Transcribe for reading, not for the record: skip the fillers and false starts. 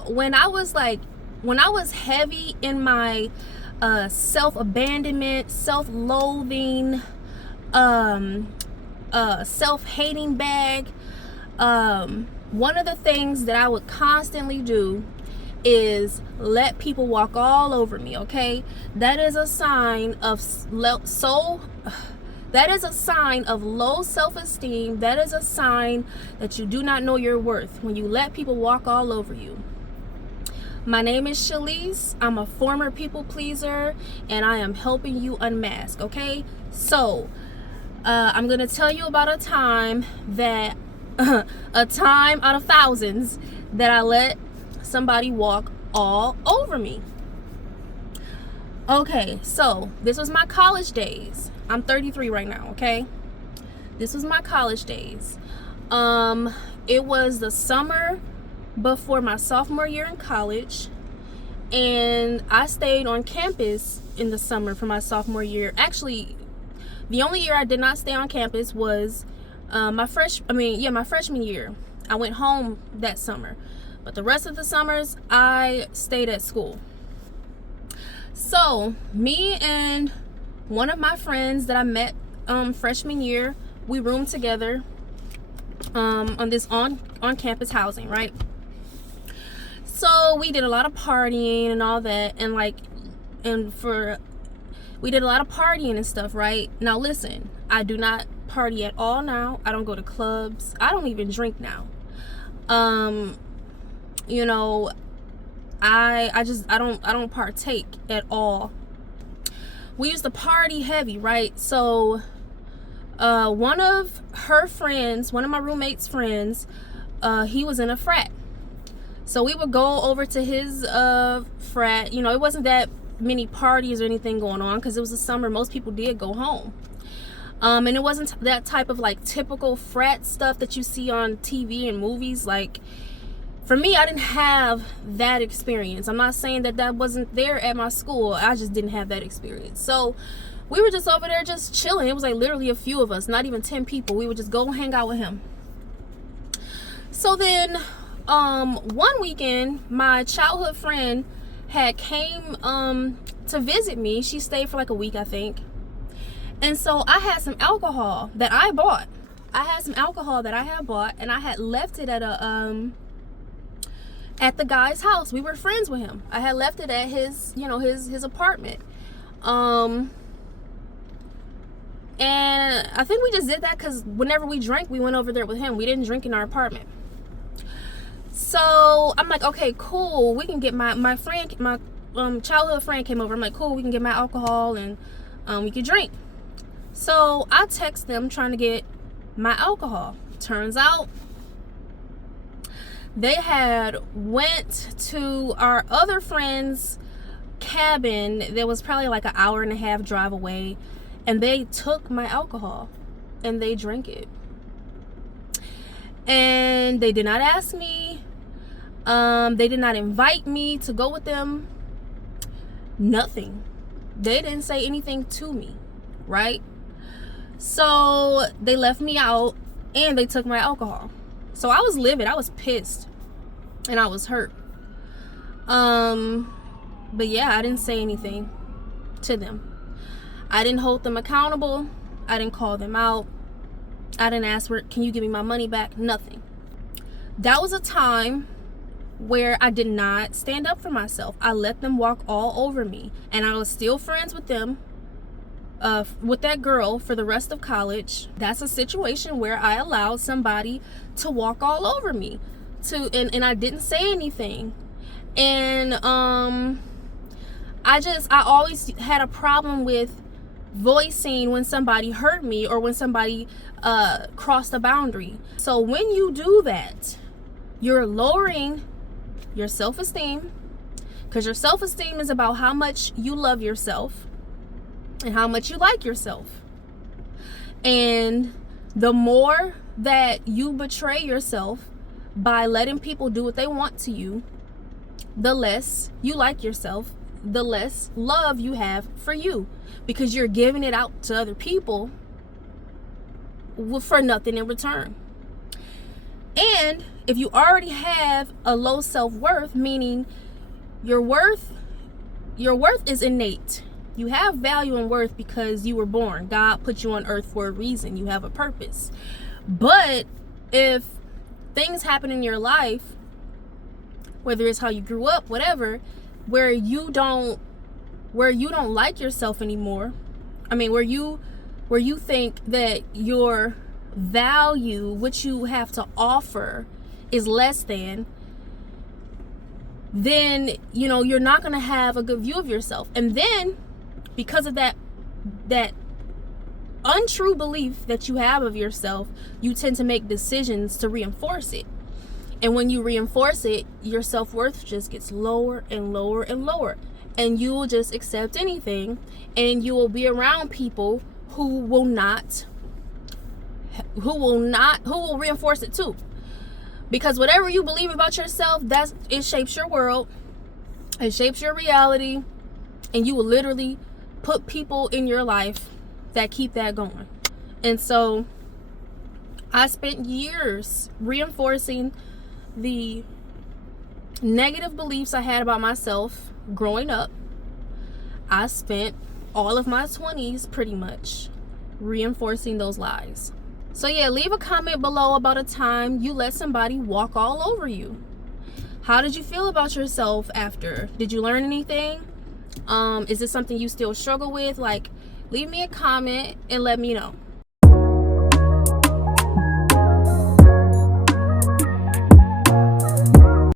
So when I was heavy in my self-abandonment, self-loathing, self-hating bag, one of the things that I would constantly do is let people walk all over me. Okay, that is a sign of low self-esteem. That is a sign that you do not know your worth when you let people walk all over you. My name is Shalise. I'm a former people pleaser, and I am helping you unmask. Okay, so I'm gonna tell you about a time out of thousands that I let somebody walk all over me. Okay, so this was my college days. I'm 33 right now. Okay, this was my college days. It was the summer before my sophomore year in college, and I stayed on campus in the summer for my sophomore year. Actually, the only year I did not stay on campus was my freshman year. I went home that summer, but the rest of the summers I stayed at school. So me and one of my friends that I met freshman year, we roomed together on this on-campus housing, right? So we did a lot of partying and all that, we did a lot of partying and stuff, right? Now listen, I do not party at all now. I don't go to clubs. I don't even drink now. I don't partake at all. We used to party heavy, right? So one of my roommate's friends, he was in a frat. So we would go over to his frat. It wasn't that many parties or anything going on because it was the summer. Most people did go home. And it wasn't that type of typical frat stuff that you see on TV and movies. For me, I didn't have that experience. I'm not saying that wasn't there at my school. I just didn't have that experience. So we were just over there just chilling. It was literally a few of us, not even 10 people. We would just go hang out with him. So then one weekend, my childhood friend had came to visit me. She stayed for a week, I think. And so I had some alcohol that I bought. And I had left it at the guy's house. We were friends with him. I had left it at his apartment. And I think we just did that because whenever we drank, we went over there with him. We didn't drink in our apartment. So I'm like, okay, cool. We can get my childhood friend came over. I'm like, cool. We can get my alcohol and we can drink. So I text them trying to get my alcohol. Turns out they had went to our other friend's cabin that was probably an hour and a half drive away, and they took my alcohol and they drank it. And they did not ask me. They did not invite me to go with them. Nothing. They didn't say anything to me, right? So they left me out and they took my alcohol. So I was livid. I was pissed and I was hurt. But yeah, I didn't say anything to them. I didn't hold them accountable. I didn't call them out. I didn't ask can you give me my money back? Nothing. That was a time where I did not stand up for myself. I let them walk all over me, and I was still friends with them, with that girl for the rest of college. That's a situation where I allowed somebody to walk all over me, and I didn't say anything. And I always had a problem with voicing when somebody hurt me or when somebody crossed a boundary. So when you do that, you're lowering your self-esteem, because your self-esteem is about how much you love yourself and how much you like yourself. And the more that you betray yourself by letting people do what they want to you, the less you like yourself, the less love you have for you, because you're giving it out to other people for nothing in return. And if you already have a low self-worth, meaning your worth is innate. You have value and worth because you were born. God put you on earth for a reason. You have a purpose. But if things happen in your life, whether it's how you grew up, whatever, where you don't like yourself anymore, where you think that your value, what you have to offer, is less than, then you're not going to have a good view of yourself. And then because of that untrue belief that you have of yourself, you tend to make decisions to reinforce it. And when you reinforce it, your self-worth just gets lower and lower and lower, and you will just accept anything, and you will be around people who will reinforce it too. Because whatever you believe about yourself, it shapes your world, it shapes your reality, and you will literally put people in your life that keep that going. And so I spent years reinforcing the negative beliefs I had about myself growing up. I spent all of my 20s pretty much reinforcing those lies. So yeah, leave a comment below about a time you let somebody walk all over you. How did you feel about yourself after? Did you learn anything? Is this something you still struggle with? Leave me a comment and let me know.